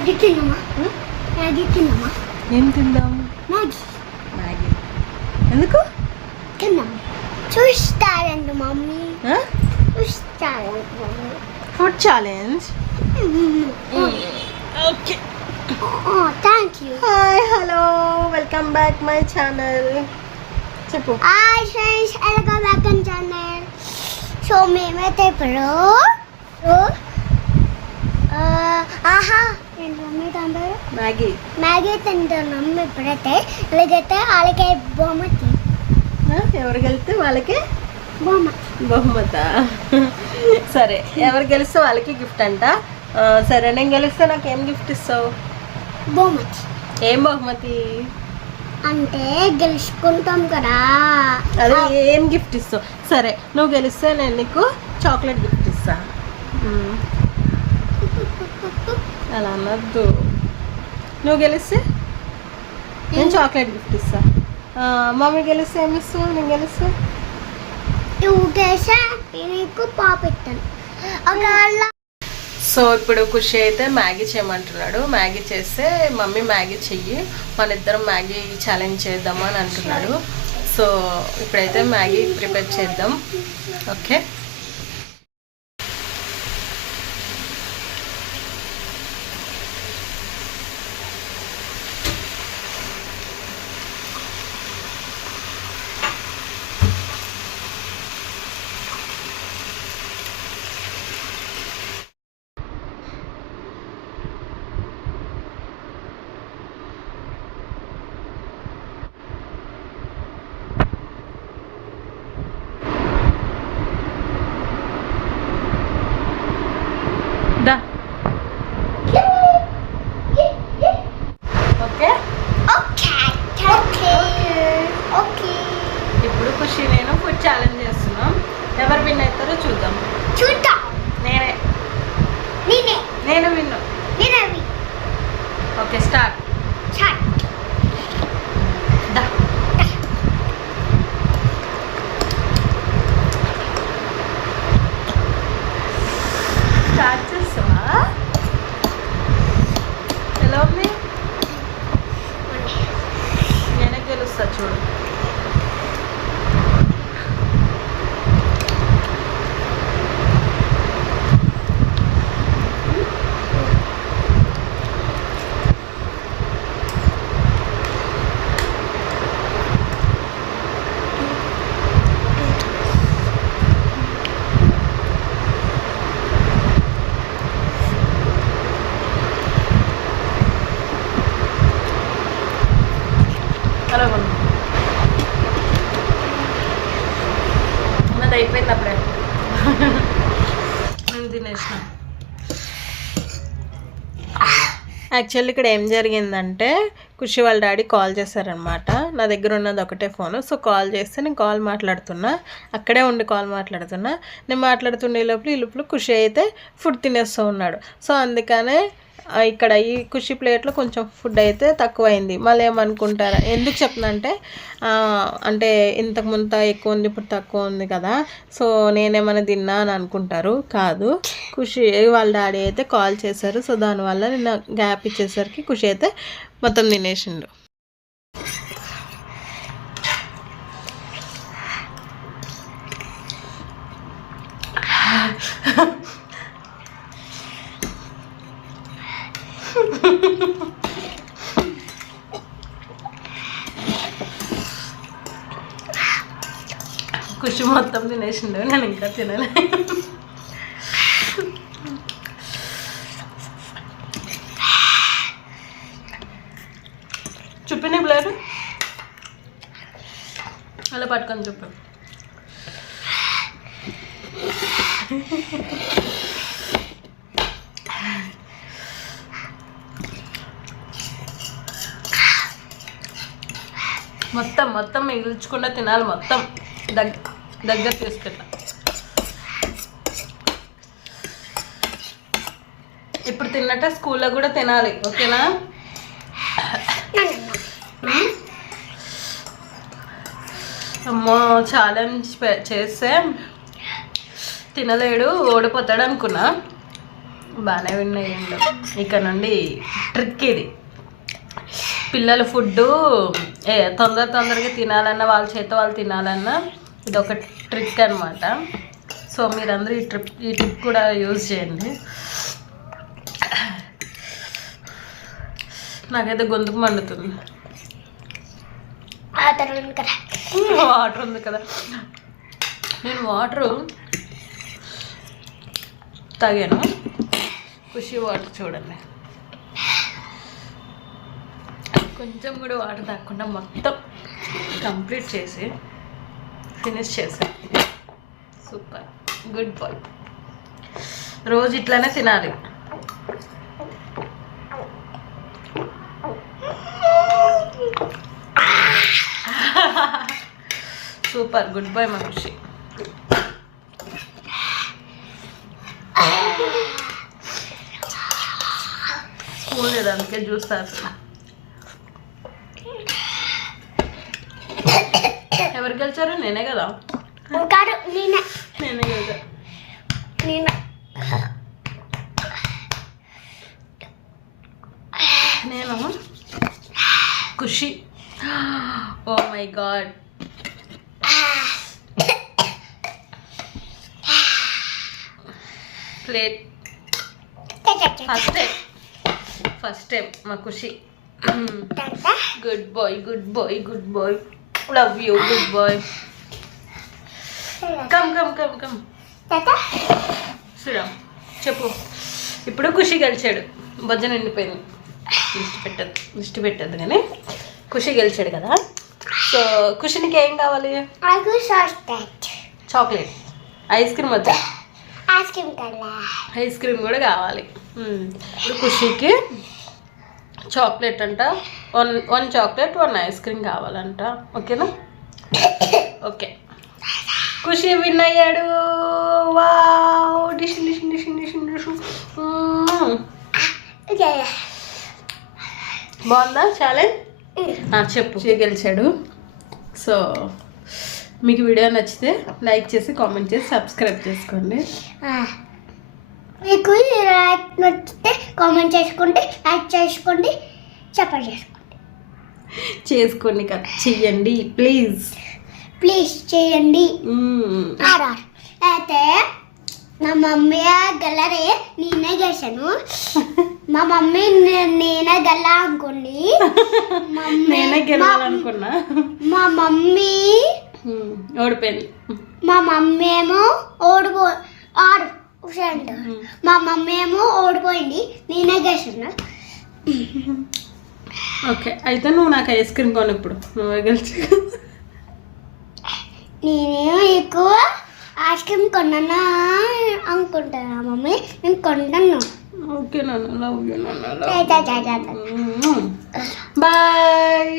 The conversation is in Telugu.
మ్యాగీ తిన్నామా? మ్యాగీ తిన్నామా? ఏం తిందాం? మ్యాగీ ఎందుకు తిన్నాం? చూస్తారండి మమ్మీ, చూస్తారండి mummy. Food challenge. Okay, thank you. Hi, hello, welcome back my channel. చెప్పు. Hi friends, welcome back my channel. So మేమైతే ఇప్పుడు మ్యాగీ మ్యాగీ తింటున్నాం. ఇప్పుడైతే ఇలాగైతే వాళ్ళకి బహుమతి. ఎవరు గెలిస్తే వాళ్ళకి బహుమతి. బహుమతా? సరే, ఎవరు గెలిస్తే వాళ్ళకి గిఫ్ట్ అంట. సరే, నేను గెలిస్తే నాకు ఏం గిఫ్ట్ ఇస్తావు? బహుమతి ఏం బహుమతి అంటే గెలుచుకుంటాం కదా, అదే ఏం గిఫ్ట్ ఇస్తావు? సరే, నువ్వు గెలిస్తే నేను నీకు చాక్లెట్ గిఫ్ట్ ఇస్తా. అలా అనద్దు. నువ్వు గెలిస్తే నేను చాక్లెట్ గిఫ్ట్ ఇస్తా. మమ్మీ గెలిస్తే ఏమి ఇస్తావు? నేను గెలిస్తే నీకు పాప ఇస్తాను. ఒకవేళ సో ఇప్పుడు ఖుషి అయితే మ్యాగీ చేయమంటున్నాడు. మ్యాగీ చేస్తే మమ్మీ మ్యాగీ చెయ్యి, మన ఇద్దరం మ్యాగీ ఛాలెంజ్ చేద్దాము అని అంటున్నాడు. సో ఇప్పుడైతే మ్యాగీ ప్రిపేర్ చేద్దాం. ఓకే, దా. Okay okay okay. ఇప్పుడు ఖుషి నేను ఫుడ్ ఛాలెంజ్ చేస్తున్నాం. ఎవరు విన్ అవుతారో చూద్దాం. చూద్దాం. నేనే నేనే నేను విన్ను. నేనే. Okay, start. దా. స్టార్ట్ చేస్తావా? ఎలా ఉంది? నేనే గెలుస్తా చూడు. అలా ఉంది. అది అయిపోయింది అప్పుడే. నేను తినేసిన. యాక్చువల్లీ ఇక్కడ ఏం జరిగిందంటే ఖుషి వాళ్ళ డాడీ కాల్ చేశారనమాట. నా దగ్గర ఉన్నది ఒకటే ఫోను. సో కాల్ చేస్తే నేను కాల్ మాట్లాడుతున్నా, అక్కడే ఉండి కాల్ మాట్లాడుతున్నా. నేను మాట్లాడుతుండే లోపల ఈ లోపల ఖుషి అయితే ఫుడ్ తినేస్తూ ఉన్నాడు. సో అందుకనే ఇక్కడ ఈ ఖుషి ప్లేట్లో కొంచెం ఫుడ్ అయితే తక్కువైంది. మళ్ళీ ఏమనుకుంటారా, ఎందుకు చెప్తున్నంటే అంటే ఇంతకుముందు ఎక్కువ ఉంది, ఇప్పుడు తక్కువ ఉంది కదా, సో నేనేమైనా తిన్నా అని అనుకుంటారు. కాదు, ఖుషి వాళ్ళ డాడీ అయితే కాల్ చేశారు. సో దానివల్ల నేను గ్యాప్ ఇచ్చేసరికి ఖుషి అయితే మొత్తం తినేసిండు. ఖుషి మొత్తం తినేసిండు, నేను ఇంకా తినలే. చూపిని బ్లర్ అలా పట్టుకొని చూపు. మొత్తం మొత్తం మిగిల్చకుండా తినాలి. మొత్తం దగ్గర తీసుకెళ్ళా. ఇప్పుడు తిన్నట్టే స్కూల్లో కూడా తినాలి, ఓకేనా? అమ్మో, ఛాలెంజ్ చేస్తే తినలేడు, ఓడిపోతాడు అనుకున్నా. బాగానే విన్నాయండు. ఇక నుండి ట్రిక్ ఇది, పిల్లలు ఫుడ్డు తొందరగా తినాలన్నా వాళ్ళ చేత వాళ్ళు తినాలన్నా ఇది ఒక ట్రిక్ అనమాట. సో మీరందరూ ఈ ట్రిక్ కూడా యూజ్ చేయండి. నాకైతే గొంతుకు మండుతుంది. వాటర్ ఉంది కదా, నేను వాటరు తాగాను. ఖుషి వాటర్ చూడండి, కొంచెం కూడా వాటర్ తాగకుండా మొత్తం కంప్లీట్ చేసి ఫినిష్ చేసి. Super, good boy. రోజు ఇట్లానే తినాలి. సూపర్, గుడ్ బాయ్ మా ఖుషి. స్కూల్ లేదు అందుకే జ్యూస్ తాగుతున్నా. ఎవరు గెలిచారు? నేనే కదా. నేనే కదా. నేను Khushi. Oh my god, plate first time మా Khushi. Good boy, good boy, good boy, love you, good boy. Come come come come Sriram చెప్పు. ఇప్పుడు ఖుషి గెలిచాడు, బొజ్జ నిండిపోయింది. దిష్టి పెట్టద్దు కానీ ఖుషి గెలిచాడు కదా. సో ఖుషినికి ఏం కావాలి? చాక్లెట్, ఐస్ క్రీమ్ వద్దా? ఐస్ క్రీమ్ కూడా కావాలి. ఇప్పుడు ఖుషికి చాక్లెట్ అంట, వన్ చాక్లెట్ 1 ఐస్ క్రీమ్ కావాలంట. ఓకేనా? ఓకే, ఖుషి విన్ అయ్యాడు. Wow, dish dish dish dish dish. బాగుందా ఛాలెంజ్? చెప్పు. గెలిచాడు. సో మీకు వీడియో నచ్చితే లైక్ చేసి కామెంట్ చేసి సబ్స్క్రైబ్ చేసుకోండి. మీకు నచ్చితే కామెంట్ చేసుకోండి, లైక్ చేసుకోండి, సపోర్ట్ చేసుకోండి చెయ్యండి ప్లీజ్ చేయండి. అయితే నా మమ్మీ గెలరే, నేనే గెలిచాను. మా మమ్మీ నేనే గెల అనుకోండి. నేనే గెలవాలనుకున్నా. మా మమ్మీ ఓడిపోయింది. మా మమ్మీ ఏమో మా మమ్మీ ఏమో ఓడిపోయింది, నేనే గెలిచాను. ఓకే, అయితే నువ్వు నాకు ఐస్ క్రీమ్ కొని. ఇప్పుడు నువ్వే గెలిచి. నేనేమో ఎక్కువ ఐస్ క్రీమ్ కొన్నానా అనుకుంటాను మమ్మీ, నేను కొంటాను. ఓకే నాన్న, లవ్ యూ నాన్న. బాయ్.